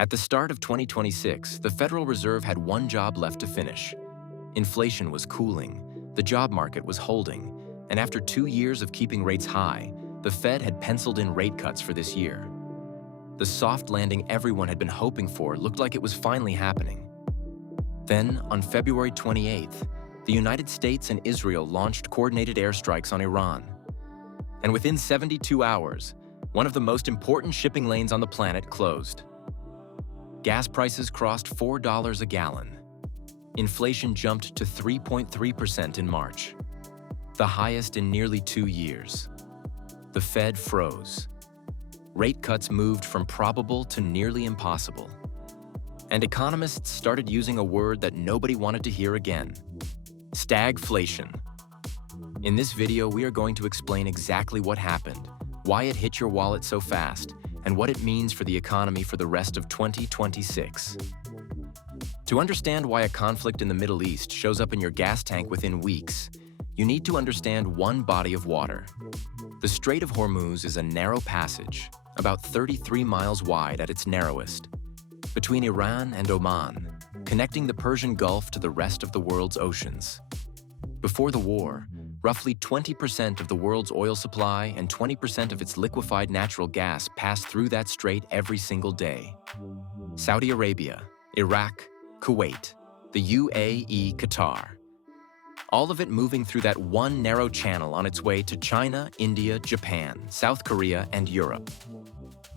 At the start of 2026, the Federal Reserve had one job left to finish. Inflation was cooling, the job market was holding, and after 2 years of keeping rates high, the Fed had penciled in rate cuts for this year. The soft landing everyone had been hoping for looked like it was finally happening. Then, on February 28th, the United States and Israel launched coordinated airstrikes on Iran. And within 72 hours, one of the most important shipping lanes on the planet closed. Gas prices crossed $4 a gallon. Inflation jumped to 3.3% in March, the highest in nearly 2 years. The Fed froze. Rate cuts moved from probable to nearly impossible. And economists started using a word that nobody wanted to hear again: stagflation. In this video, we are going to explain exactly what happened, why it hit your wallet so fast, and what it means for the economy for the rest of 2026. To understand why a conflict in the Middle East shows up in your gas tank within weeks, you need to understand one body of water. The Strait of Hormuz is a narrow passage, about 33 miles wide at its narrowest, between Iran and Oman, connecting the Persian Gulf to the rest of the world's oceans. Before the war, roughly 20% of the world's oil supply and 20% of its liquefied natural gas passed through that strait every single day. Saudi Arabia, Iraq, Kuwait, the UAE, Qatar. All of it moving through that one narrow channel on its way to China, India, Japan, South Korea, and Europe.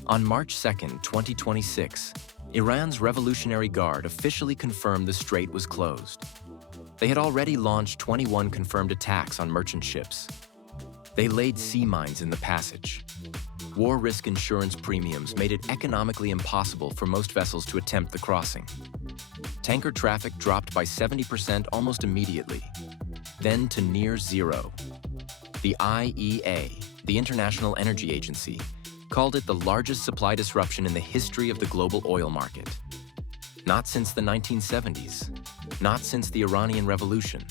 On March 2, 2026, Iran's Revolutionary Guard officially confirmed the strait was closed. They had already launched 21 confirmed attacks on merchant ships. They laid sea mines in the passage. War risk insurance premiums made it economically impossible for most vessels to attempt the crossing. Tanker traffic dropped by 70% almost immediately, then to near zero. The IEA, the International Energy Agency, called it the largest supply disruption in the history of the global oil market. Not since the 1970s, not since the Iranian Revolution.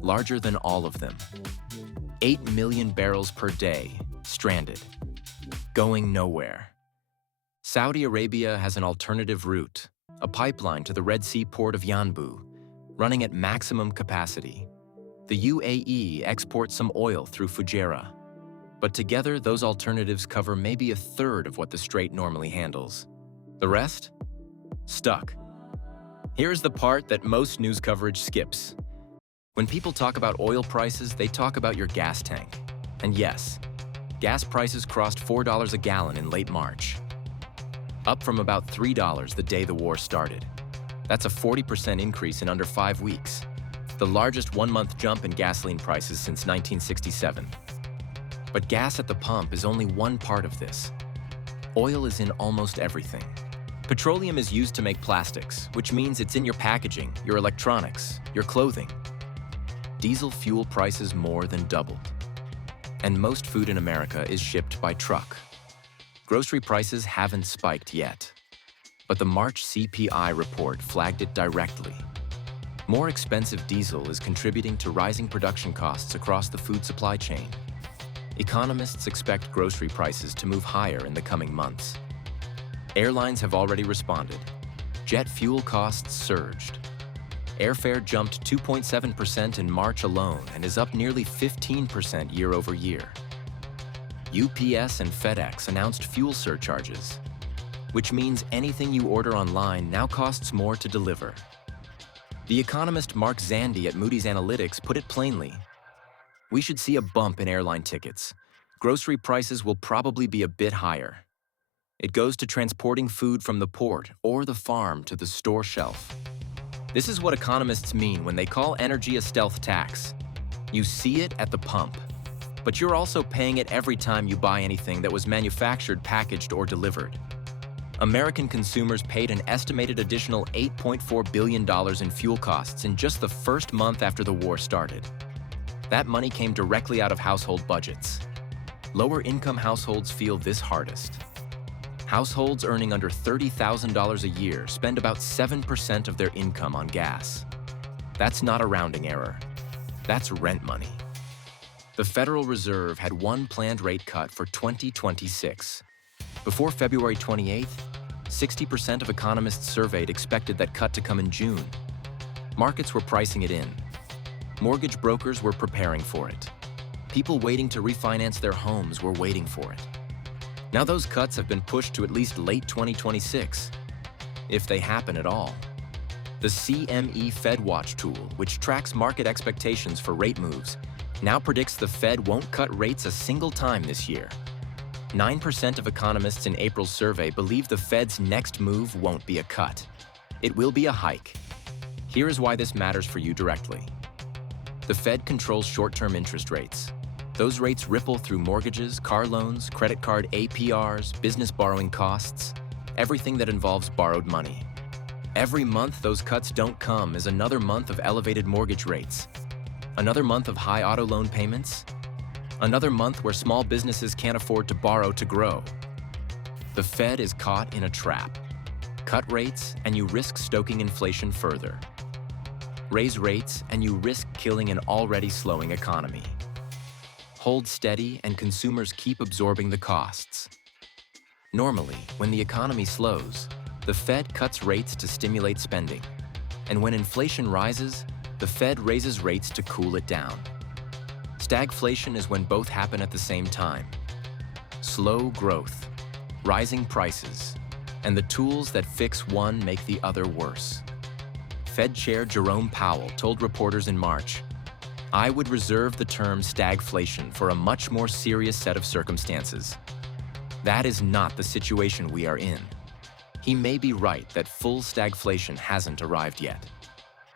Larger than all of them. 8 million barrels per day, stranded, going nowhere. Saudi Arabia has an alternative route, a pipeline to the Red Sea port of Yanbu, running at maximum capacity. The UAE exports some oil through Fujairah. But together, those alternatives cover maybe a third of what the strait normally handles. The rest? Stuck. Here's the part that most news coverage skips. When people talk about oil prices, they talk about your gas tank. And yes, gas prices crossed $4 a gallon in late March, up from about $3 the day the war started. That's a 40% increase in under 5 weeks, the largest one-month jump in gasoline prices since 1967. But gas at the pump is only one part of this. Oil is in almost everything. Petroleum is used to make plastics, which means it's in your packaging, your electronics, your clothing. Diesel fuel prices more than doubled. And most food in America is shipped by truck. Grocery prices haven't spiked yet. But the March CPI report flagged it directly. More expensive diesel is contributing to rising production costs across the food supply chain. Economists expect grocery prices to move higher in the coming months. Airlines have already responded. Jet fuel costs surged. Airfare jumped 2.7% in March alone and is up nearly 15% year over year. UPS and FedEx announced fuel surcharges, which means anything you order online now costs more to deliver. The economist Mark Zandi at Moody's Analytics put it plainly: we should see a bump in airline tickets. Grocery prices will probably be a bit higher. It goes to transporting food from the port or the farm to the store shelf. This is what economists mean when they call energy a stealth tax. You see it at the pump, but you're also paying it every time you buy anything that was manufactured, packaged, or delivered. American consumers paid an estimated additional $8.4 billion in fuel costs in just the first month after the war started. That money came directly out of household budgets. Lower-income households feel this hardest. Households earning under $30,000 a year spend about 7% of their income on gas. That's not a rounding error. That's rent money. The Federal Reserve had one planned rate cut for 2026. Before February 28th, 60% of economists surveyed expected that cut to come in June. Markets were pricing it in. Mortgage brokers were preparing for it. People waiting to refinance their homes were waiting for it. Now those cuts have been pushed to at least late 2026, if they happen at all. The CME FedWatch tool, which tracks market expectations for rate moves, now predicts the Fed won't cut rates a single time this year. 9% of economists in April's survey believe the Fed's next move won't be a cut. It will be a hike. Here is why this matters for you directly. The Fed controls short-term interest rates. Those rates ripple through mortgages, car loans, credit card APRs, business borrowing costs, everything that involves borrowed money. Every month those cuts don't come is another month of elevated mortgage rates, another month of high auto loan payments, another month where small businesses can't afford to borrow to grow. The Fed is caught in a trap. Cut rates and you risk stoking inflation further. Raise rates and you risk killing an already slowing economy. Hold steady and consumers keep absorbing the costs. Normally, when the economy slows, the Fed cuts rates to stimulate spending. And when inflation rises, the Fed raises rates to cool it down. Stagflation is when both happen at the same time. Slow growth, rising prices, and the tools that fix one make the other worse. Fed Chair Jerome Powell told reporters in March, "I would reserve the term stagflation for a much more serious set of circumstances. That is not the situation we are in." He may be right that full stagflation hasn't arrived yet,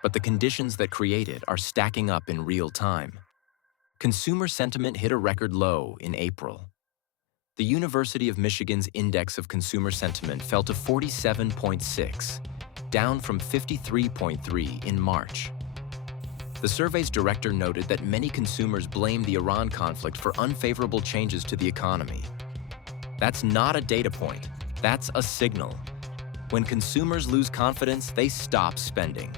but the conditions that create it are stacking up in real time. Consumer sentiment hit a record low in April. The University of Michigan's Index of Consumer Sentiment fell to 47.6, down from 53.3 in March. The survey's director noted that many consumers blame the Iran conflict for unfavorable changes to the economy. That's not a data point, that's a signal. When consumers lose confidence, they stop spending.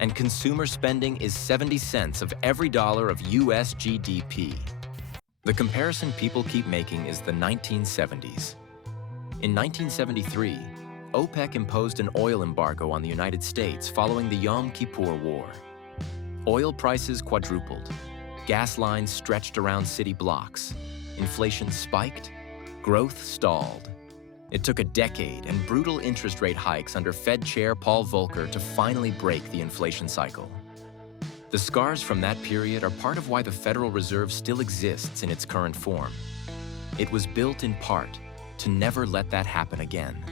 And consumer spending is 70 cents of every dollar of US GDP. The comparison people keep making is the 1970s. In 1973, OPEC imposed an oil embargo on the United States following the Yom Kippur War. Oil prices quadrupled. Gas lines stretched around city blocks. Inflation spiked. Growth stalled. It took a decade and brutal interest rate hikes under Fed Chair Paul Volcker to finally break the inflation cycle. The scars from that period are part of why the Federal Reserve still exists in its current form. It was built in part to never let that happen again.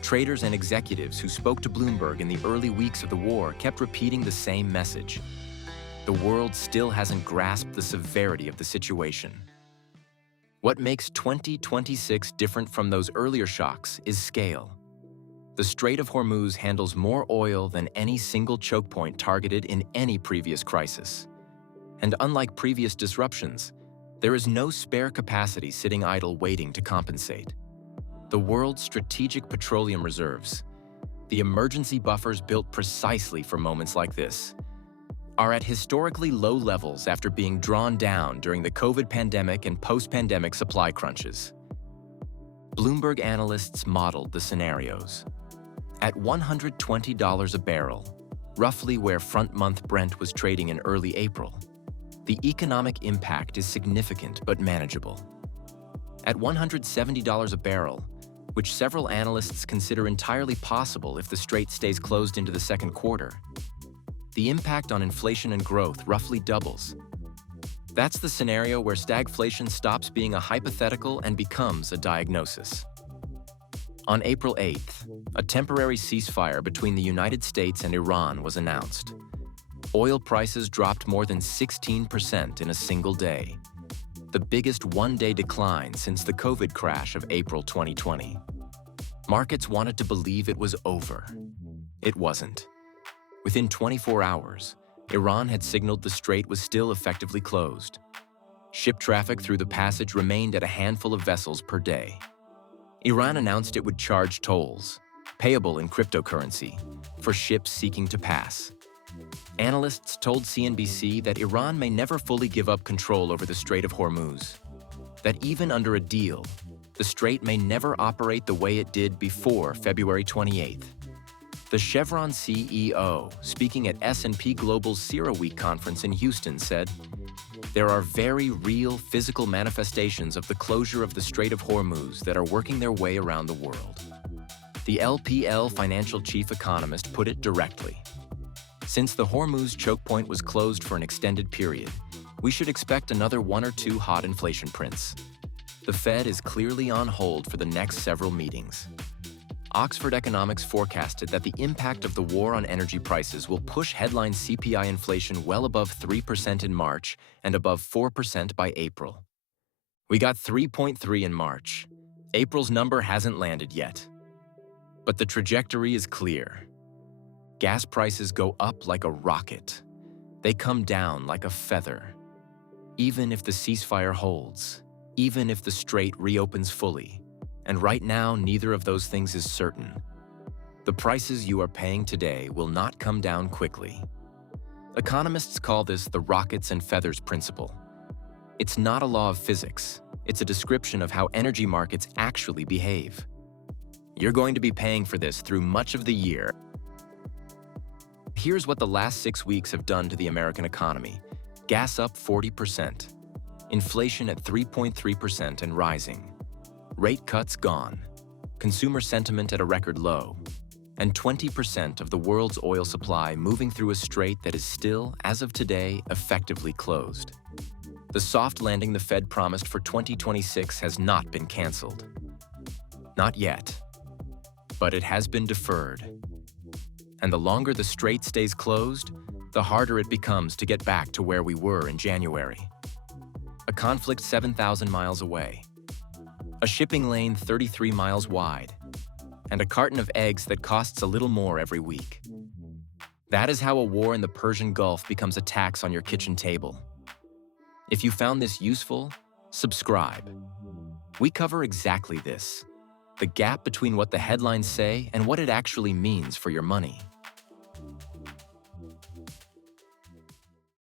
Traders and executives who spoke to Bloomberg in the early weeks of the war kept repeating the same message. The world still hasn't grasped the severity of the situation. What makes 2026 different from those earlier shocks is scale. The Strait of Hormuz handles more oil than any single choke point targeted in any previous crisis. And unlike previous disruptions, there is no spare capacity sitting idle waiting to compensate. The world's strategic petroleum reserves, the emergency buffers built precisely for moments like this, are at historically low levels after being drawn down during the COVID pandemic and post-pandemic supply crunches. Bloomberg analysts modeled the scenarios. At $120 a barrel, roughly where front-month Brent was trading in early April, the economic impact is significant but manageable. At $170 a barrel, which several analysts consider entirely possible if the strait stays closed into the second quarter, the impact on inflation and growth roughly doubles. That's the scenario where stagflation stops being a hypothetical and becomes a diagnosis. On April 8th, a temporary ceasefire between the United States and Iran was announced. Oil prices dropped more than 16% in a single day, the biggest one-day decline since the COVID crash of April 2020. Markets wanted to believe it was over. It wasn't. Within 24 hours, Iran had signaled the strait was still effectively closed. Ship traffic through the passage remained at a handful of vessels per day. Iran announced it would charge tolls, payable in cryptocurrency, for ships seeking to pass. Analysts told CNBC that Iran may never fully give up control over the Strait of Hormuz, that even under a deal, the strait may never operate the way it did before February 28th. The Chevron CEO, speaking at S&P Global's CERAWeek conference in Houston, said, "There are very real physical manifestations of the closure of the Strait of Hormuz that are working their way around the world." The LPL financial chief economist put it directly. Since the Hormuz choke point was closed for an extended period, we should expect another one or two hot inflation prints. The Fed is clearly on hold for the next several meetings. Oxford Economics forecasted that the impact of the war on energy prices will push headline CPI inflation well above 3% in March and above 4% by April. We got 3.3 in March. April's number hasn't landed yet. But the trajectory is clear. Gas prices go up like a rocket. They come down like a feather. Even if the ceasefire holds, even if the strait reopens fully, and right now neither of those things is certain, the prices you are paying today will not come down quickly. Economists call this the rockets and feathers principle. It's not a law of physics. It's a description of how energy markets actually behave. You're going to be paying for this through much of the year. Here's what the last 6 weeks have done to the American economy. Gas up 40%. Inflation at 3.3% and rising. Rate cuts gone. Consumer sentiment at a record low. And 20% of the world's oil supply moving through a strait that is still, as of today, effectively closed. The soft landing the Fed promised for 2026 has not been canceled. Not yet. But it has been deferred. And the longer the strait stays closed, the harder it becomes to get back to where we were in January. A conflict 7,000 miles away. A shipping lane 33 miles wide. And a carton of eggs that costs a little more every week. That is how a war in the Persian Gulf becomes a tax on your kitchen table. If you found this useful, subscribe. We cover exactly this. The gap between what the headlines say and what it actually means for your money.